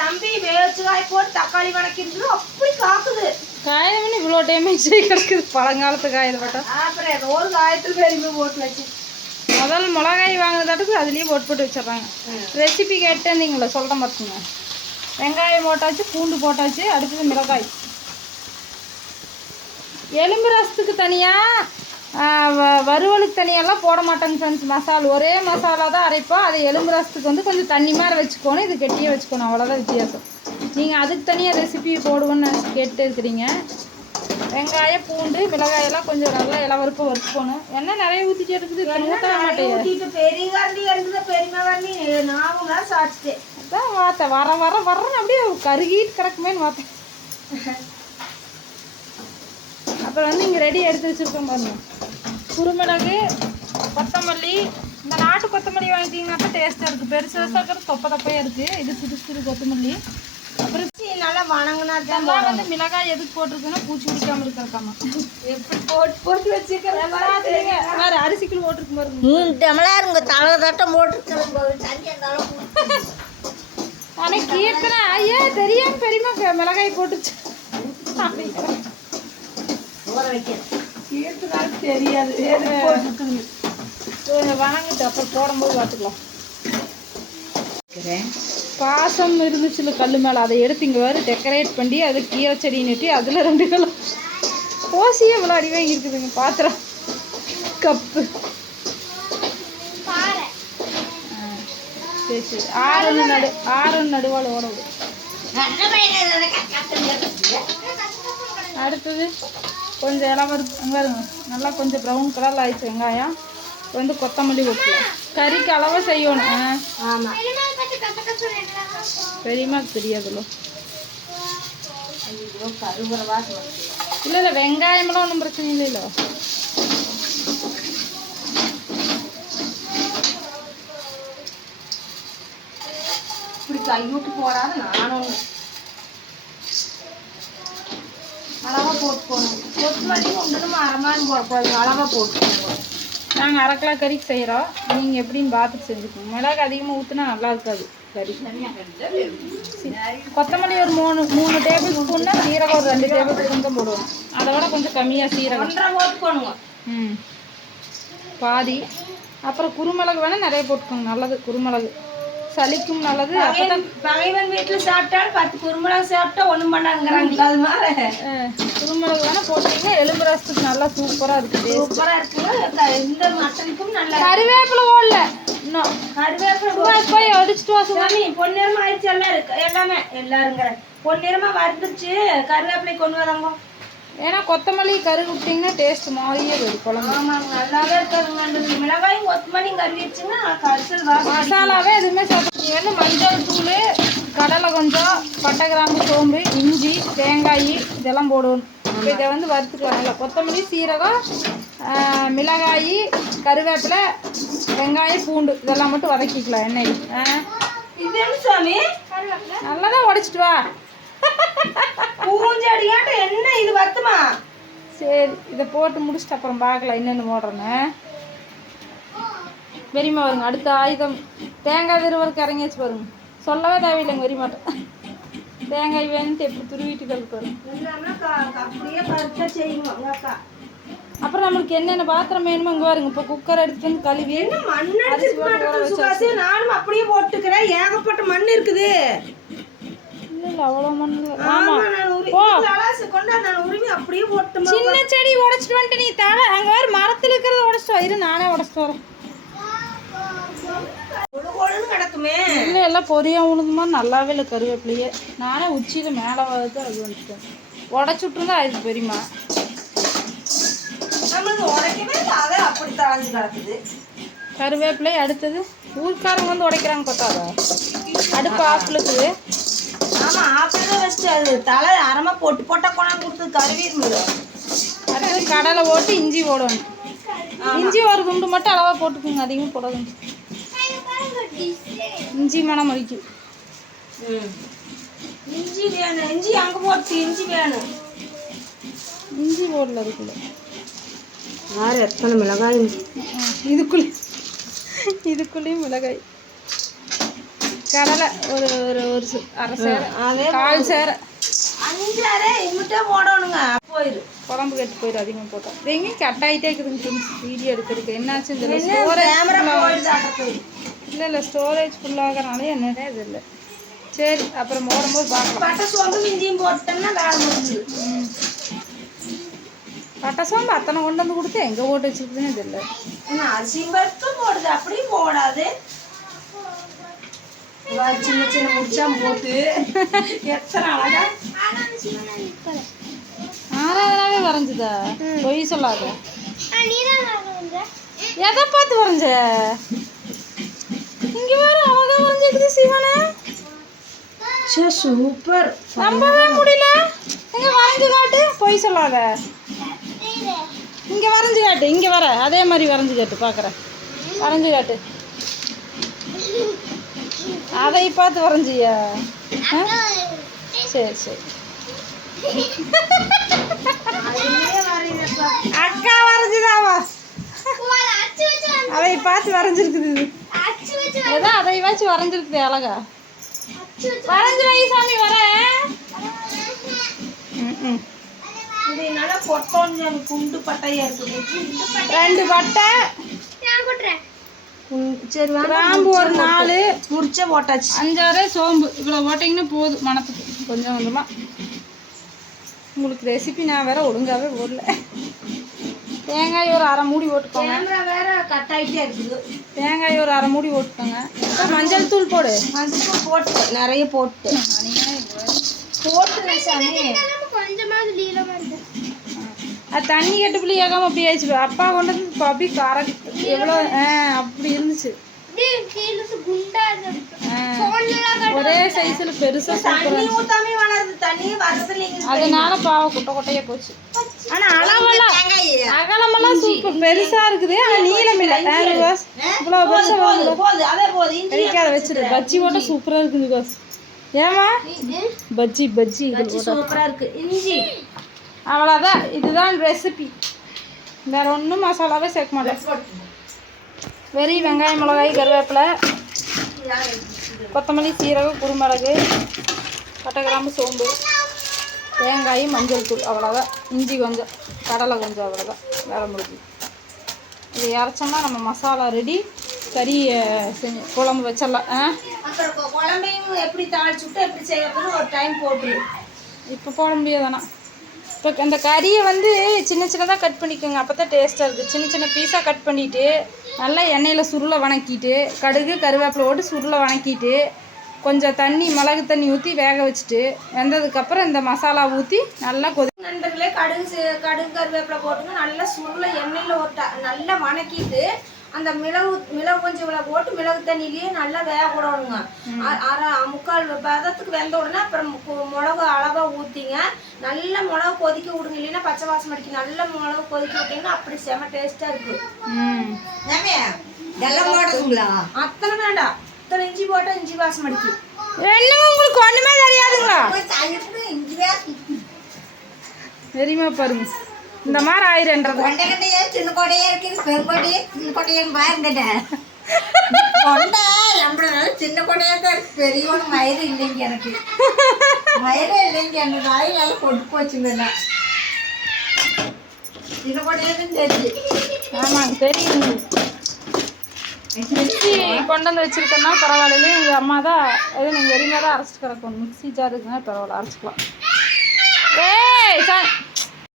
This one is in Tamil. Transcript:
தம்பி வேச்சு காய் போட்டு தக்காளி வணக்கிட்டு அப்படி காக்குது. காயமே இவ்வளோ டேமேஜ் கிடக்குது. பழங்காலத்து காயில் மட்டும். அப்புறம் ஏதோ ஒரு காயத்தில் பெருமை போட்டு வச்சு. முதல் மிளகாய் வாங்குறதாட்டுக்கு அதுலேயே போட்டு போட்டு வச்சிடுறாங்க. ரெசிபி கேட்டேந்தீங்களா சொல்கிறேன் பார்த்துங்க வெங்காயம் போட்டாச்சு பூண்டு போட்டாச்சு அடுத்தது மிளகாய். எலும்பு ரசத்துக்கு தனியாக வறுவலுக்கு தனியெல்லாம் போட மாட்டாங்க ஃப்ரெண்ட்ஸ் மசாலா ஒரே மசாலா தான் அரைப்போம். அதை எலும்பு ரசத்துக்கு வந்து கொஞ்சம் தண்ணி மாதிரி வச்சுக்கணும். இது கெட்டியாக வச்சுக்கணும். அவ்வளோதான் வித்தியாசம். நீங்கள் அதுக்கு தனியாக ரெசிபி போடுவோன்னு கேட்டு இருக்கிறீங்க. வெங்காயம் பூண்டு மிளகாயெல்லாம் கொஞ்சம் நல்லா இளவருப்பு வறுத்துக்கணும். எண்ணெய் நிறைய ஊற்றிட்டே இருக்குது. ஊற்ற ஊட்டிட்டு பெரிய கரண்டி இருக்குது பெரியமா கரண்டி நாவும் தான் சாப்பிட்டேன் அதான் வார்த்தை. வர வர வரன்னு அப்படியே கருகிட்டு கிடக்குமேன்னு பார்த்தேன் அப்புறம் வந்து இங்கே ரெடி எடுத்து வச்சுருக்கோம் பாருங்க. குருமிளகு கொத்தமல்லி. இந்த நாட்டு கொத்தமல்லி வாங்கிட்டீங்கன்னா தான் டேஸ்ட்டாக இருக்குது பெருசு பெருசாக இருக்கிறது தொப்ப தொப்பையாக இருக்குது இது சிறு சிறு கொத்தமல்லி. அப்புறம் நல்லா வணங்கினா தான் வந்து மிளகாய் எதுக்கு போட்டிருக்குன்னா பூச்சி பிடிக்காம இருக்கிறக்காமா எப்படி போட்டு போட்டு வச்சுக்கிறேன் வேறு அரிசிக்குள் போட்டிருக்கு பாருங்க. மூணு டம்ளர் உங்க தலை தட்டம் போட்டுருக்கிறேன் ஆனால் கீர்த்தனை ஐயா தெரியாம பெரியமா மிளகாய் போட்டுச்சு. ஊற வைக்கிறேன். தெரியாது. வணங்கிட்டு அப்புறம் போடும்போது பார்த்துக்கலாம். பாசம் இருந்துச்சுல கல் மேலே. அதை எடுத்து இங்கே வேறு டெக்கரேட் பண்ணி அதை கீரை செடி நட்டி அதில் ரெண்டு கலம் ஓசியே இவ்வளோ அடி வாங்கி இருக்குதுங்க பாத்திரம் கப்பு சரி சரி. ஆறு நடு ஆறு நடுவாள் ஓட விடு அடுத்தது. கொஞ்சம் அங்க பாருங்க நல்லா கொஞ்சம் ப்ரௌன் கலரில் ஆயிடுச்சு வெங்காயம். இப்போ வந்து கொத்தமல்லி ஊற்றலாம் கறிக்கு அளவாக செய்யணும். ஆ. ஆமா. பெரியமாக்கு தெரியாதுல்ல. இல்லை இல்லை வெங்காயமெல்லாம் ஒன்றும் பிரச்சனை இல்லைல்ல இப்படி கைவிட்டு போடாத நானும் அளவா போட்டுக்கணும் கொத்தமல்லி ஒன்றும் அரைமான்னு போடக்கூடாது அளவா போட்டுக்கணும் நாங்கள் அரை கிலோ கறிக்கு செய்கிறோம் நீங்கள் எப்படின்னு பார்த்துட்டு செஞ்சுக்கோங்க. மிளகு அதிகமாக ஊற்றினா நல்லா இருக்காது கறி. கொத்தமல்லி ஒரு மூணு மூணு டேபிள் ஸ்பூன்னா சீரகம் ஒரு ரெண்டு டேபிள் ஸ்பூன் தான் போடுவோம். அதை விட கொஞ்சம் கம்மியாக சீரகம். போட்டுக்கணுங்க. ம். பாதி. அப்புறம் குருமிளகு வேணால் நிறைய போட்டுக்கோங்க. நல்லது குருமிளகு. சளிக்கும் நல்லது. பகைவன் வீட்டுல சாப்பிட்டாலும் பத்து குருமிளகு சாப்பிட்டா ஒண்ணும் பண்ணாங்கிறாங்க அது மாதிரி குருமிளகு வேணால் போட்டீங்கன்னா எலும்பு ரசத்துக்கு நல்லா சூப்பராக இருக்குது சூப்பரா இருக்குங்க க- இந்த மட்டனுக்கும் நல்ல கருவேப்பிலை ஓடல இன்னும் கருவேப்பிலை போய் அடிச்சுட்டு வா சாமி பொன்னிறமா ஆயிடுச்சு எல்லாம் இருக்கு எல்லாமே எல்லாருங்கிற பொன்னிறமா வந்துருச்சு. கருவேப்பிலை கொண்டு வராங்க. ஏன்னா கொத்தமல்லி கரு விட்டிங்கன்னா டேஸ்ட் மாதிரியே வரும் குழம்பு. ஆமாங்க நல்லாவே இருக்காதுங்க அந்த மிளகாயும் கொத்தமல்லியும் கருவிச்சுன்னா கரிசல் வாசம் மசாலாவே எதுவுமே சாப்பிட்டு வந்து மஞ்சள் தூள் கடலை கொஞ்சம் பட்டை கிராம்பு சோம்பு இஞ்சி தேங்காய் இதெல்லாம் போடுவோம். இதை வந்து வறுத்துக்கலாம். நல்லா கொத்தமல்லி சீரகம் மிளகாய் கருவேப்பிலை வெங்காயம் பூண்டு இதெல்லாம் மட்டும் வதக்கிக்கலாம். எண்ணெய் இது என்ன சாமி நல்லா தான் உடச்சிட்டு வா. பூஞ்செடி அடியாட்ட என்ன இது வருத்துமா? சரி இதை போட்டு முடிச்சுட்டு அப்புறம் பார்க்கலாம் என்னென்னு போடுறேன்னு வெறிமா வருங்க அடுத்த ஆயுதம். தேங்காய் திருவருக்கு இறங்கியாச்சு பாருங்க. சொல்லவே தேவையில்லைங்க வெறி மாட்டேன் தேங்காய் வேணுன்ட்டு எப்படி துருவிட்டு கழுப்பாரு அப்புறம் நம்மளுக்கு என்னென்ன பாத்திரம் வேணுமோ இங்கே பாருங்க. இப்போ குக்கர் எடுத்துட்டு வந்து கழுவி என்ன மண் நானும் அப்படியே போட்டுக்கிறேன். ஏகப்பட்ட மண் இருக்குது. இல்லை. அவ்வளோ மண்ணு ஆமா ஆமாம் போ. அப்படியே சின்ன செடி உடைச்சிட்டு வந்துட்டு நீ தலை அங்கே வேறு மரத்தில் இருக்கிறத உடச்சிட்டு. இரு நானே உடச்சிட்டு வரேன். இல்லை எல்லாம் பொரியா உழுதுமா நல்லாவே இல்லை கருவேப்பிலையே. நானே உச்சியில் மேலே வந்து அது வந்துட்டேன். உடச்சி விட்டுருந்தா அது பெரியமா கருவேப்பிலை அடுத்தது. ஊர்க்காரங்க வந்து உடைக்கிறாங்க பார்த்தாதா? அடுப்பு ஆப்பில் இருக்குது ஆமா ஆப்பிள் தான் வச்சு அது தலை அரைமா போட்டு போட்டா கொண்டாந்து கொடுத்தது கருவி இருந்தது. அடுத்தது கடலை போட்டு இஞ்சி போடணும். இஞ்சி ஒரு குண்டு மட்டும் அளவாக போட்டுக்கோங்க அதிகமாக போடாதுங்க. இஞ்சி மனம் மடிக்கும் ம். இஞ்சி வேணும். இஞ்சி அங்க போட்டு இஞ்சி வேணும். இஞ்சி போடல அதுக்குள்ள. யார் எத்தனை மிளகாய் இதுக்குள்ளே இதுக்குள்ளேயும் மிளகாய். கடலை ஒரு ஒரு ஒரு அரை சேரை கால் சேரை. அஞ்சாரே இம்மிட்டே போடணுங்க. போயிரு. குழம்பு கெட்டு போயிடும் அதிகமாக போட்டோம் எங்கேயும் கட் ஆகிட்டே இருக்குதுங்க ஃப்ரெண்ட்ஸ் வீடியோ எடுக்கிறதுக்கு. என்னாச்சு இந்த ஸ்டோரேஜ் இல்லை இல்லை ஸ்டோரேஜ் ஃபுல்லாகிறனால என்னடே இது இல்லை. சரி அப்புறம் போடும்போது பார்க்கலாம் பட்டை சோம்பு இஞ்சியும் போட்டோம்னா வேலை முடிஞ்சுது ம். பட்டை சோம்பு அத்தனை கொண்டு வந்து கொடுத்து எங்கே போட்டு வச்சிருக்குதுன்னு தெரியல. அரிசியும் பருப்பும் போடுது. அப்படியும் போடாது. சின்ன சின்ன முடிச்சா போட்டு. எத்தனை அழகா? ஆறாவதாவே வரைஞ்சுதா? பொய் சொல்லாத. எதை பார்த்து வரைஞ்ச? இங்க வேற அழகா வரைஞ்சிருக்குது சிவனை. சே சூப்பர் நம்பவே முடியல. எங்க வரைஞ்சு காட்டு பொய் சொல்லாத. இங்க வரைஞ்சு காட்டு இங்க வர. அதே மாதிரி வரைஞ்சு காட்டு பாக்குறேன். வரைஞ்சு காட்டு. அதை பார்த்து வரைஞ்சியா? சரி சரி. அக்கா வரைஞ்சுதாவா அதை பார்த்து வரைஞ்சிருக்குது இது. ஏதோ அதை வச்சு வரைஞ்சிருக்குது அழகா. வரைஞ்சு வை சாமி வர. குண்டு பட்டையா இருக்குது. ரெண்டு பட்டை. சரி கிராம்பு ஒரு நாலு. முடிச்சே போட்டாச்சு. அஞ்சாறு சோம்பு. இவ்வளோ போட்டிங்கன்னா போதும் மணத்துக்கு கொஞ்சம் கொஞ்சமாக உங்களுக்கு ரெசிபி நான் வேற ஒழுங்காவே போடல. தேங்காய் ஒரு அரை மூடி போட்டுக்கோங்க. கேமரா வேற கட் ஆயிட்டே இருக்குது. தேங்காய் ஒரு அரை மூடி போட்டுக்கோங்க. அப்புறம் மஞ்சள் தூள் போடு. மஞ்சள் போட்டு. நிறைய போட்டு. போட்டு சாமி. தண்ணி கட்டு புளி ஏகாம அப்படி ஆயிடுச்சு. அப்பா கொண்டு வந்து அப்படி காரம் எவ்வளோ ஆ அப்படி இருந்துச்சு. ஒரே சைஸில் வரதுல அதனால பாவம் குட்டை குட்டையா போச்சு. ஆனா அளவெல்லாம் அகலமெல்லாம் சூப்பர். பெருசா இருக்குது. ஆனா நீளம் இல்ல. இவ்வளவு பெருசா கறிக்காத வச்சிரு பஜ்ஜி போட்டா சூப்பரா இருக்கு லுகாஸ் ஏமா பஜ்ஜி பஜ்ஜி. சூப்பரா இருக்கு. இஞ்சி. அவ்வளோதான் இதுதான் ரெசிபி வேற ஒன்றும் மசாலாவே சேர்க்க மாட்டேன். வெறி வெங்காயம் மிளகாய் கருவேப்பிலை கொத்தமல்லி சீரகம் குருமிளகு பட்டை கிராம்பு சோம்பு தேங்காய் மஞ்சள் தூள் அவ்வளோதான் இஞ்சி கொஞ்சம் கடலை கொஞ்சம் அவ்வளோதான் வேலை முடிஞ்சு. இது இறச்சோம்னா நம்ம மசாலா ரெடி கறி அஹ், செஞ்சு குழம்பு வச்சிடலாம். ஆ? குழம்பையும் எப்படி தாளிச்சுட்டு எப்படி செய்யறதுன்னு ஒரு டைம் போட்டு இப்போ போட முடியாதானா இப்போ அந்த கறியை வந்து சின்ன சின்னதாக கட் பண்ணிக்கோங்க. அப்போ தான் டேஸ்ட்டாக இருக்குது சின்ன சின்ன பீஸாக கட் பண்ணிவிட்டு நல்லா எண்ணெயில் சுருளை வணக்கிட்டு கடுகு கருவேப்பிலை போட்டு சுருளை வணக்கிட்டு கொஞ்சம் தண்ணி மிளகு தண்ணி ஊற்றி வேக வச்சுட்டு வெந்ததுக்கப்புறம் இந்த மசாலா ஊற்றி நல்லா கொதி நண்பர்களே கடுகு சே- கடுகு கருவேப்பிலை போட்டுங்க. நல்லா சுருளை எண்ணெயில் ஒரு நல்லா வணக்கிட்டு அந்த மிளகு மிளகு கொஞ்சம் இவ்வளோ போட்டு மிளகு தண்ணியிலேயே நல்லா வேக விடணுங்க. அரை முக்கால் பதத்துக்கு வெந்த உடனே அப்புறம் மிளகு அளவாக ஊற்றிங்க நல்லா மிளகு கொதிக்க விடுங்க. இல்லைன்னா பச்சை வாசம் அடிக்கும். நல்லா மிளகு கொதிக்க விட்டீங்கன்னா அப்படி செம டேஸ்ட்டாக இருக்குது அத்தனை வேண்டாம். இத்தனை இஞ்சி போட்டால் இஞ்சி வாசம் அடிக்கும். என்னங்க உங்களுக்கு ஒன்றுமே தெரியாதுங்களா? தெரியுமா பாருங்க. இந்த மாதிரி ஆயிரன்றது. கொண்டைக்கட்டையே சின்ன கொடையா இருக்குது பெருங்கொடையே சின்ன கொடையன்னு பாருங்கட்டேன் கொண்டை நம்மளால சின்ன கொடையா தான் இருக்கு. பெரியவனு மயிறு இல்லைங்க எனக்கு. மயிரே இல்லைங்க அந்த நாயினால கொண்டு போச்சுங்க சின்ன கொடையாதுன்னு தெரிஞ்சு ஆமாங்க தெரியுங்க மிக்ஸி கொண்டு வந்து வச்சிருக்கோம்னா பரவாயில்ல எங்கள் அம்மா தான் எதுவும் நீங்கள் வெறிமையாக தான் அரைச்சிட்டு கிடக்கும் மிக்ஸி ஜார் இருக்குன்னா பரவாயில்ல அரைச்சிக்கலாம்.